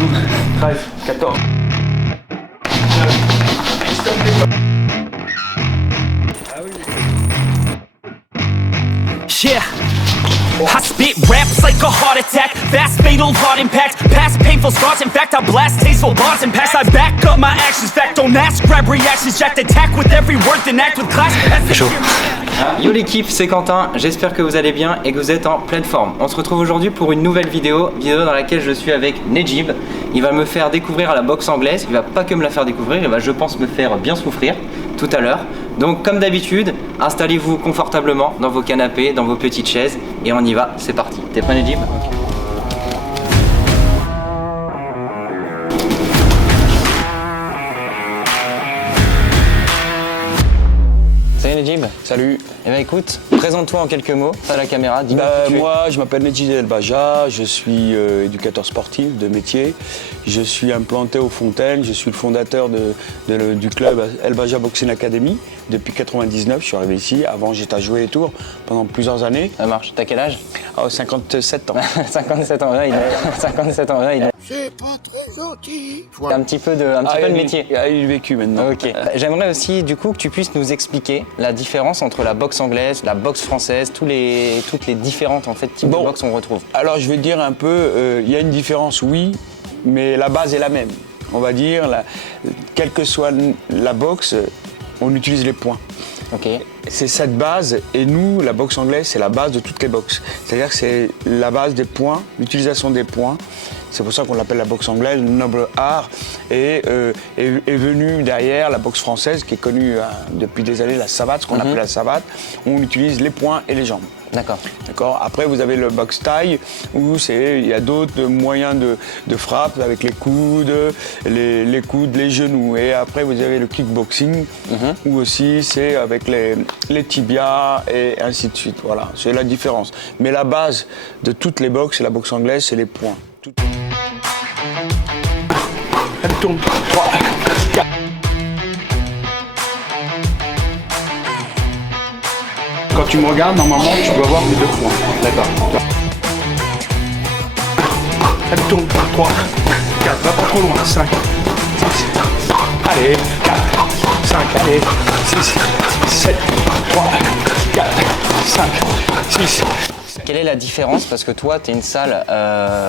12, 13, 14. Yeah, I spit raps like a heart attack. Fast, fatal, hard impact. Past painful scars. In fact, I blast tasteful bars and packs. I back up my actions. Fact, don't ask, grab reactions. Jacked attack with every word, then act with class. C'est chaud. Yo l'équipe, c'est Quentin, j'espère que vous allez bien et que vous êtes en pleine forme. On se retrouve aujourd'hui pour une nouvelle vidéo dans laquelle je suis avec Nejib. Il va me faire découvrir la boxe anglaise, il va pas que me la faire découvrir, il va je pense me faire bien souffrir tout à l'heure. Donc comme d'habitude, installez-vous confortablement dans vos canapés, dans vos petites chaises et on y va, c'est parti. T'es prêt Nejib? Salut Nejib. Salut. Eh bien écoute, présente-toi en quelques mots à la caméra, dis-moi qui tu es. Moi, je m'appelle Nejib El Baja, je suis éducateur sportif de métier. Je suis implanté aux Fontaines, je suis le fondateur du club El Baja Boxing Academy. Depuis 99, je suis arrivé ici. Avant, j'étais à Jouer et Tours pendant plusieurs années. Ça marche. T'as quel âge? 57 ans. 57 ans, là, il est... 57 ans, là, il est... C'est pas très gentil. Un petit peu de métier. Il a eu le vécu maintenant. Ok. J'aimerais aussi, du coup, que tu puisses nous expliquer la différence entre la boxe anglaise, la boxe française, toutes les différentes en fait, types de boxe qu'on retrouve. Alors, je vais dire un peu, il y a une différence, oui, mais la base est la même. On va dire, quelle que soit la boxe, on utilise les poings. Ok. C'est cette base, et nous, la boxe anglaise, c'est la base de toutes les boxes. C'est-à-dire que c'est la base des poings, l'utilisation des poings. C'est pour ça qu'on l'appelle la boxe anglaise, le noble art, et est venue derrière la boxe française, qui est connue depuis des années, la savate, ce qu'on appelle la savate. On utilise les poings et les jambes. D'accord. D'accord. Après, vous avez le box taille, où il y a d'autres moyens de frappe, avec les coudes, les coudes, les genoux. Et après, vous avez le kickboxing, où aussi c'est avec les tibias et ainsi de suite. Voilà, c'est la différence. Mais la base de toutes les boxes, et la boxe anglaise, c'est les poings. Elle tourne. 3, 4. Quand tu me regardes, normalement, tu dois voir mes deux points. D'accord. Elle tourne. 3, 4. Va pas trop loin. 5, 6. Allez. 4, 5. Allez. 6, 7, 3, 4, 5, 6. Quelle est la différence? Parce que toi, tu es une salle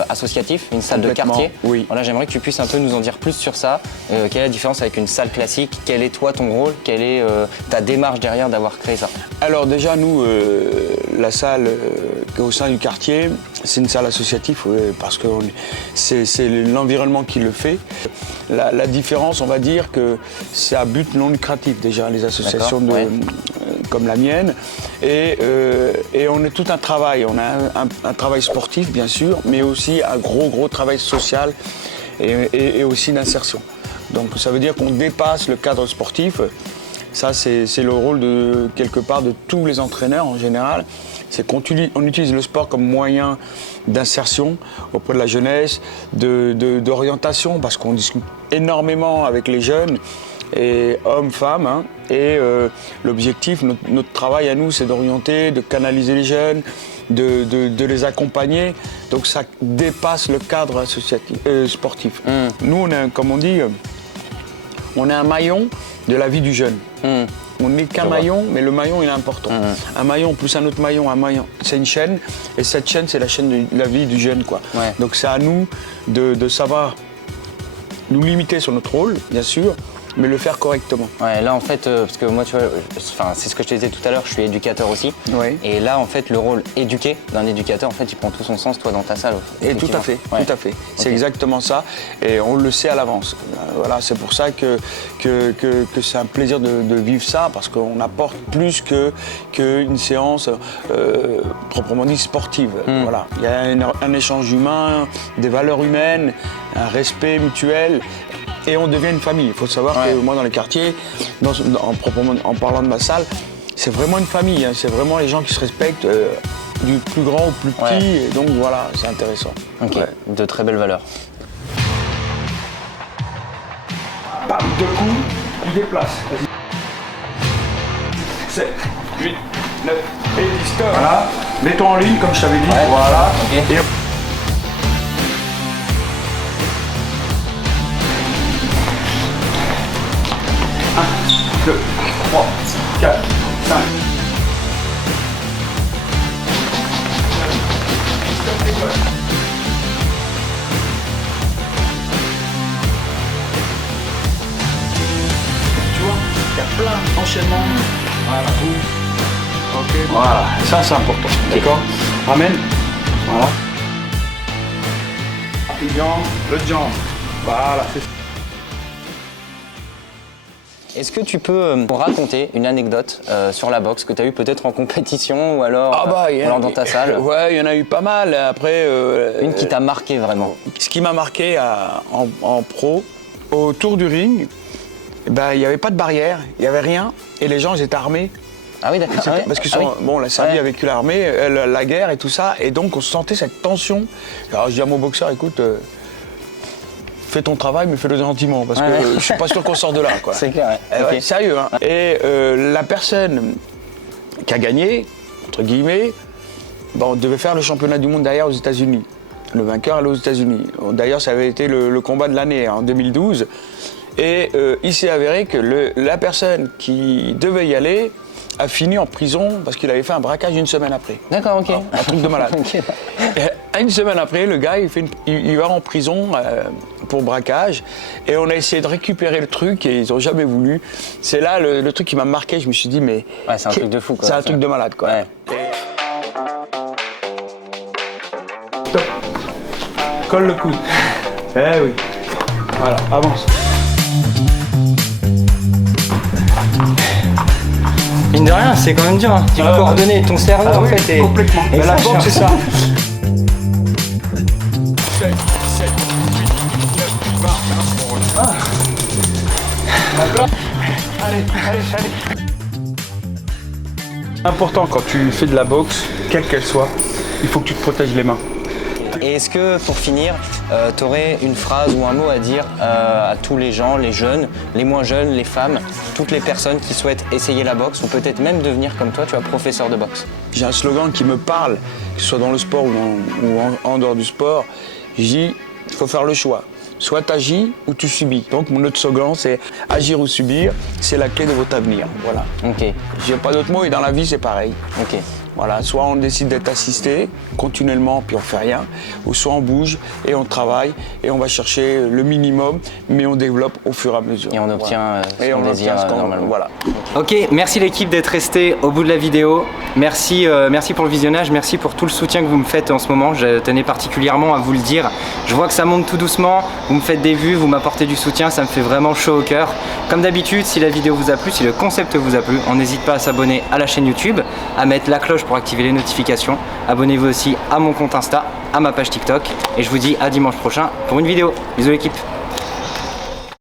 associative, une salle de quartier. Oui. Voilà, j'aimerais que tu puisses un peu nous en dire plus sur ça. Quelle est la différence avec une salle classique? Quel est toi ton rôle? Quelle est ta démarche derrière d'avoir créé ça? Alors déjà, nous, la salle qui est au sein du quartier, c'est une salle associative parce que c'est l'environnement qui le fait. La différence, on va dire que c'est à but non lucratif déjà, les associations comme la mienne. Et on a tout un travail. On a un travail sportif, bien sûr, mais aussi un gros travail social et aussi d'insertion. Donc ça veut dire qu'on dépasse le cadre sportif. Ça, c'est le rôle quelque part de tous les entraîneurs en général. C'est qu'on utilise le sport comme moyen d'insertion auprès de la jeunesse, d'orientation, parce qu'on discute énormément avec les jeunes, et hommes, femmes. Hein, et l'objectif, notre travail à nous, c'est d'orienter, de canaliser les jeunes, de les accompagner. Donc ça dépasse le cadre associatif, sportif. Nous, on est, comme on dit, on est un maillon de la vie du jeune. On n'est qu'un maillon, mais le maillon il est important. Un maillon plus un autre maillon, c'est une chaîne, et cette chaîne c'est la chaîne de la vie du jeune, quoi. Ouais. Donc c'est à nous de savoir nous limiter sur notre rôle, bien sûr, mais le faire correctement. Ouais, là en fait, parce que moi tu vois, c'est ce que je te disais tout à l'heure, je suis éducateur aussi. Oui. Et là en fait, le rôle éduqué d'un éducateur, en fait, il prend tout son sens, toi, dans ta salle. Et tout à fait, Ouais. tout à fait. C'est Ok. exactement ça, et on le sait à l'avance. Voilà, c'est pour ça que c'est un plaisir de vivre ça, parce qu'on apporte plus qu'une séance proprement dit sportive. Voilà, il y a un échange humain, des valeurs humaines, un respect mutuel. Et on devient une famille. Il faut savoir que moi, dans les quartiers, en parlant de ma salle, c'est vraiment une famille. Hein. C'est vraiment les gens qui se respectent du plus grand au plus petit. Et donc voilà, c'est intéressant. Ok, de très belles valeurs. Bam, 2 coups, tu déplaces. Vas-y. 7, 8, 9, et 10, stop. Voilà. Mets-toi en ligne, comme je t'avais dit. Ouais. Voilà. Ok. Et 3, 4, 5. Tu vois, il y a plein d'enchaînements. Voilà, ok. Voilà, ça c'est important. D'accord. Ramène. Voilà. Une jambe, l'autre jambe. Voilà, c'est ça. Est-ce que tu peux me raconter une anecdote sur la boxe que tu as eu peut-être en compétition ou alors, dans ta salle? Ouais, il y en a eu pas mal. Après, une qui t'a marqué vraiment. Ce qui m'a marqué en pro, autour du ring, ben, il n'y avait pas de barrière, il n'y avait rien, et les gens ils étaient armés. Ah oui, d'accord. Parce qu'ils sont, bon, la Serbie a vécu l'armée, la guerre et tout ça, et donc on sentait cette tension. Alors je dis à mon boxeur, écoute, fais ton travail, mais fais-le gentiment, parce que je suis pas sûr qu'on sort de là, quoi. C'est clair, ouais. Ouais, sérieux, hein. Et la personne qui a gagné, entre guillemets, bon, devait faire le championnat du monde derrière aux États-Unis. Le vainqueur allait aux États-Unis. D'ailleurs, ça avait été le combat de l'année, en 2012. Et il s'est avéré que la personne qui devait y aller a fini en prison parce qu'il avait fait un braquage une semaine après. D'accord, ok. Un truc de malade. Okay. Une semaine après, le gars, il va en prison pour braquage. Et on a essayé de récupérer le truc et ils n'ont jamais voulu. C'est là le truc qui m'a marqué. Je me suis dit, mais... Ouais, c'est un truc de fou, quoi. C'est un truc de malade, quoi. Ouais. Stop. Colle le coude. Eh oui. Voilà, avance. Mine de rien, c'est quand même dur, hein. Tu peux coordonner ton cerveau en fait. Complètement. Et La boxe, c'est ça. 7, 8, 9, 20, D'accord. Allez. Important quand tu fais de la boxe, quelle qu'elle soit, il faut que tu te protèges les mains. Et est-ce que, pour finir, tu aurais une phrase ou un mot à dire à tous les gens, les jeunes, les moins jeunes, les femmes, toutes les personnes qui souhaitent essayer la boxe ou peut-être même devenir comme toi, tu vois, professeur de boxe? J'ai un slogan qui me parle, que ce soit dans le sport ou en dehors du sport. Je dis, il faut faire le choix. Soit tu agis ou tu subis. Donc mon autre slogan, c'est agir ou subir, c'est la clé de votre avenir. Voilà. Ok. J'ai pas d'autre mot et dans la vie, c'est pareil. Ok. Voilà, soit on décide d'être assisté continuellement puis on fait rien, ou soit on bouge et on travaille et on va chercher le minimum, mais on développe au fur et à mesure. Et on obtient et on désire normalement. Voilà. Ok, merci l'équipe d'être resté au bout de la vidéo. Merci, merci pour le visionnage, merci pour tout le soutien que vous me faites en ce moment. Je tenais particulièrement à vous le dire. Je vois que ça monte tout doucement, vous me faites des vues, vous m'apportez du soutien, ça me fait vraiment chaud au cœur. Comme d'habitude, si la vidéo vous a plu, si le concept vous a plu, on n'hésite pas à s'abonner à la chaîne YouTube, à mettre la cloche pour activer les notifications. Abonnez-vous aussi à mon compte Insta, à ma page TikTok et je vous dis à dimanche prochain pour une vidéo. Bisous l'équipe.